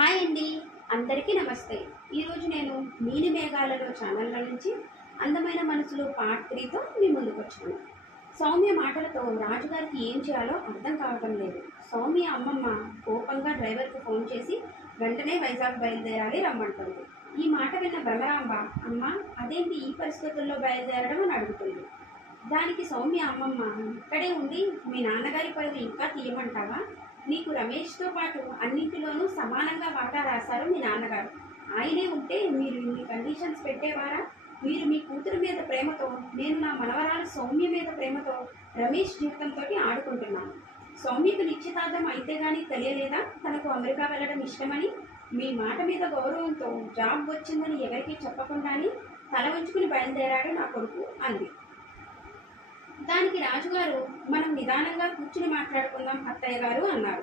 Hi అండి, అందరికీ నమస్తే. ఈరోజు నేను నీలి మేఘాలలో ఛానళ్ళ నుంచి అందమైన మనసులు పార్ట్ 3తో మీ ముందుకు వచ్చాను. సౌమ్య మాటలతో రాజుగారికి ఏం చేయాలో అర్థం కావటం లేదు. సౌమ్య అమ్మమ్మ కోపంగా డ్రైవర్కి ఫోన్ చేసి వెంటనే వైజాగ్ బయలుదేరాలి రమ్మంటుంది. ఈ మాట విన్న భ్రమరాంబ, అమ్మ అదేంటి ఈ పరిస్థితుల్లో బయలుదేరడం అని అడుగుతుంది. దానికి సౌమ్య అమ్మమ్మ, ఇక్కడే ఉండి మీ నాన్నగారి పరువు ఇంకా తీయమంటావా? నీకు రమేష్తో పాటు అన్నింటిలోనూ సమానంగా వాటా రాశారు మీ నాన్నగారు. ఆయనే ఉంటే మీరు ఇన్ని కండిషన్స్ పెట్టేవారా? మీరు మీ కూతురు మీద ప్రేమతో, నేను నా మనవరాలు సౌమ్య మీద ప్రేమతో రమేష్ జీవితంతో ఆడుకుంటున్నాను. సౌమ్యకు నిశ్చితార్థం అయితే కానీ తెలియలేదా తనకు అమెరికా వెళ్ళడం ఇష్టమని? మీ మాట మీద గౌరవంతో జాబ్ వచ్చిందని ఎవరికీ చెప్పకుండానే తల వంచుకుని బయలుదేరాడు నా కొడుకు అంది. దానికి రాజుగారు, మనం నిదానంగా కూర్చుని మాట్లాడుకుందాం అత్తయ్య గారు అన్నారు.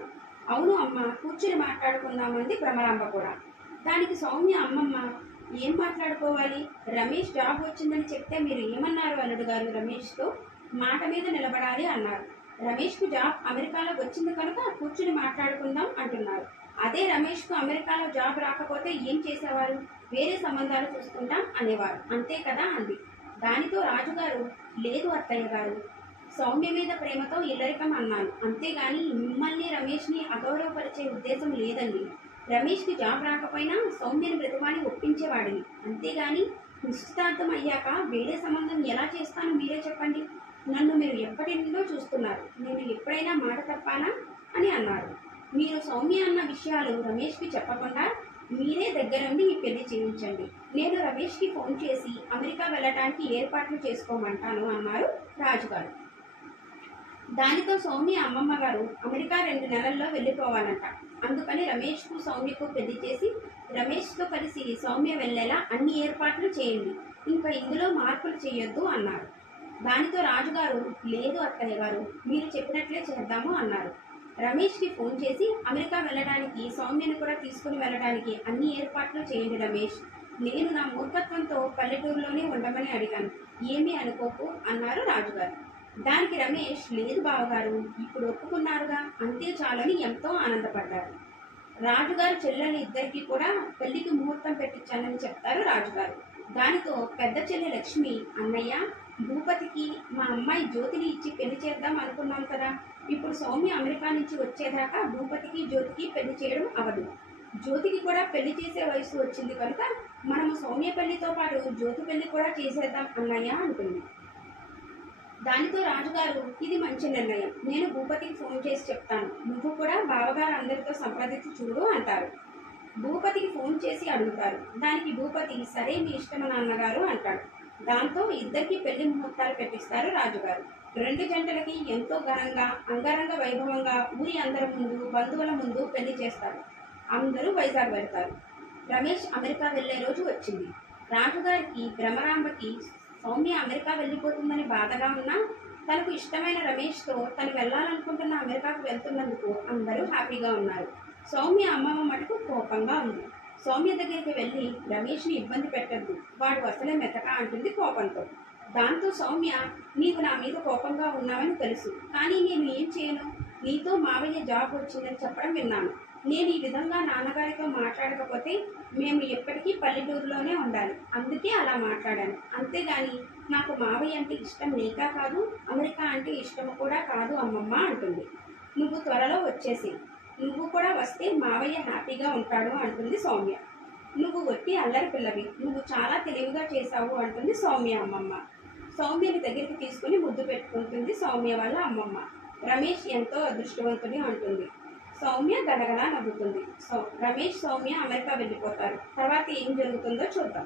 అవును అమ్మ, కూర్చుని మాట్లాడుకుందామంది భ్రమరాంబ కూడా. దానికి సౌమ్య అమ్మమ్మ, ఏం మాట్లాడుకోవాలి? రమేష్ జాబ్ వచ్చిందని చెప్తే మీరు ఏమన్నారు అల్లుడు గారు? రమేష్తో మాట మీద నిలబడాలి అన్నారు. రమేష్కు జాబ్ అమెరికాలో వచ్చింది కనుక కూర్చుని మాట్లాడుకుందాం అంటున్నారు. అదే రమేష్కు అమెరికాలో జాబ్ రాకపోతే ఏం చేసేవారు? వేరే సంబంధాలు చూసుకుంటాం అనేవారు, అంతే కదా అంది. దానితో రాజుగారు, లేదు అత్తయ్య గారు, సౌమ్య మీద ప్రేమతో ఇల్లరికం అన్నాను, అంతేగాని మిమ్మల్ని రమేష్ని అగౌరవపరిచే ఉద్దేశం లేదండి. రమేష్కి జాబ్ రాకపోయినా సౌమ్యని బ్రతిమాని ఒప్పించేవాడిని, అంతేగాని నిశ్చితార్థం అయ్యాక వేరే సంబంధం ఎలా చేస్తాను మీరే చెప్పండి. నన్ను మీరు ఎప్పటి నుండో చూస్తున్నారు, నేను ఎప్పుడైనా మాట తప్పానా అని అన్నారు. మీరు సౌమ్య అన్న విషయాలు రమేష్కి చెప్పకుండా మీరే దగ్గరుండి ఈ పెళ్లి చేయించండి. నేను రమేష్కి ఫోన్ చేసి అమెరికా వెళ్ళటానికి ఏర్పాట్లు చేసుకోమంటాను అన్నారు రాజుగారు. దానితో సౌమ్య అమ్మమ్మ గారు అమెరికా 2 నెలల్లో వెళ్ళిపోవాలంట. అందుకని రమేష్కు సౌమ్యకు పెళ్లి చేసి రమేష్తో కలిసి సౌమ్య వెళ్ళేలా అన్ని ఏర్పాట్లు చేయండి, ఇంకా ఇందులో మార్పులు చేయొద్దు అన్నారు. దానితో రాజుగారు, లేదు అత్తయ్య గారు, మీరు చెప్పినట్లే చేద్దాము అన్నారు. రమేష్కి ఫోన్ చేసి అమెరికా వెళ్ళడానికి, సౌమ్యను కూడా తీసుకుని వెళ్ళడానికి అన్ని ఏర్పాట్లు చేయండి రమేష్. నేను నా మూర్ఖత్వంతో పల్లెటూరులోనే ఉండమని అడిగాను, ఏమీ అనుకోకు అన్నారు రాజుగారు. దానికి రమేష్, లేదు బావగారు, ఇప్పుడు ఒప్పుకున్నారుగా, అంతే చాలని ఎంతో ఆనందపడ్డారు. రాజుగారు చెల్లెలు ఇద్దరికి కూడా పెళ్లికి ముహూర్తం పెట్టించానని చెప్తారు రాజుగారు. దానితో పెద్ద చెల్లె లక్ష్మి, అన్నయ్య, భూపతికి మా అమ్మాయి జ్యోతిని ఇచ్చి పెళ్లి చేద్దాం అనుకున్నాం కదా, ఇప్పుడు సౌమ్య అమెరికా నుంచి వచ్చేదాకా భూపతికి జ్యోతికి పెళ్లి చేయడం అవదు. జ్యోతికి కూడా పెళ్లి చేసే వయసు వచ్చింది కనుక మనము సౌమ్య పెళ్లితో పాటు జ్యోతి పెళ్లి కూడా చేసేద్దాం అన్నయ్య అంటుంది. దానితో రాజుగారు, ఇది మంచి నిర్ణయం, నేను భూపతికి ఫోన్ చేసి చెప్తాను, నువ్వు కూడా బావగారు అందరితో సంప్రదించి చూడు అంటారు. భూపతికి ఫోన్ చేసి అడుగుతారు. దానికి భూపతి, సరే మీ ఇష్టం నాన్నగారు అంటాడు. దాంతో ఇద్దరికి పెళ్లి ముహూర్తాలు పెట్టిస్తారు రాజుగారు. 2 జంటలకి ఎంతో ఘనంగా అంగరంగ వైభవంగా ఊరి అందరి ముందు, బంధువుల ముందు పెళ్లి చేస్తారు. అందరూ వైజాగ్ వెళ్తారు. రమేష్ అమెరికా వెళ్లే రోజు వచ్చింది. రాజుగారికి, భ్రమరాంబకి సౌమ్య అమెరికా వెళ్ళిపోతుందని బాధగా ఉన్నా తనకు ఇష్టమైన రమేష్తో తను వెళ్ళాలనుకుంటున్న అమెరికాకు వెళ్తున్నందుకు అందరూ హ్యాపీగా ఉన్నారు. సౌమ్య అమ్మమ్మ మటుకు కోపంగా ఉంది. సౌమ్య దగ్గరికి వెళ్ళి రమేష్ని ఇబ్బంది పెట్టద్దు, వాడు అసలే మెతక అంటుంది కోపంతో. దాంతో సౌమ్య, నీవు నా మీద కోపంగా ఉన్నావని తెలుసు, కానీ నేను ఏం చేయను, నీతో మావయ్య జాబ్ వచ్చిందని చెప్పడం విన్నాను. నేను ఈ విధంగా నాన్నగారితో మాట్లాడకపోతే మేము ఎప్పటికీ పల్లెటూరులోనే ఉండాలి, అందుకే అలా మాట్లాడాను, అంతేగాని నాకు మావయ్య అంటే ఇష్టం లేక కాదు, అమెరికా అంటే ఇష్టం కూడా కాదు అమ్మమ్మ అంటుంది. నువ్వు త్వరలో వచ్చేసి, నువ్వు కూడా వస్తే మావయ్య హ్యాపీగా ఉంటాడు అంటుంది సౌమ్య. నువ్వు ఒట్టి అల్లరి పిల్లవి, నువ్వు చాలా తెలివిగా చేశావు అంటుంది సౌమ్య అమ్మమ్మ. సౌమ్యని దగ్గరికి తీసుకుని ముద్దు పెట్టుకుంటుంది సౌమ్య వాళ్ళ అమ్మమ్మ. రమేష్ ఎంతో అదృష్టవంతుని అంటుంది. సౌమ్య గడగడా నవ్వుతుంది. రమేష్, సౌమ్య అమెరికా వెళ్ళిపోతారు. తర్వాత ఏం జరుగుతుందో చూద్దాం.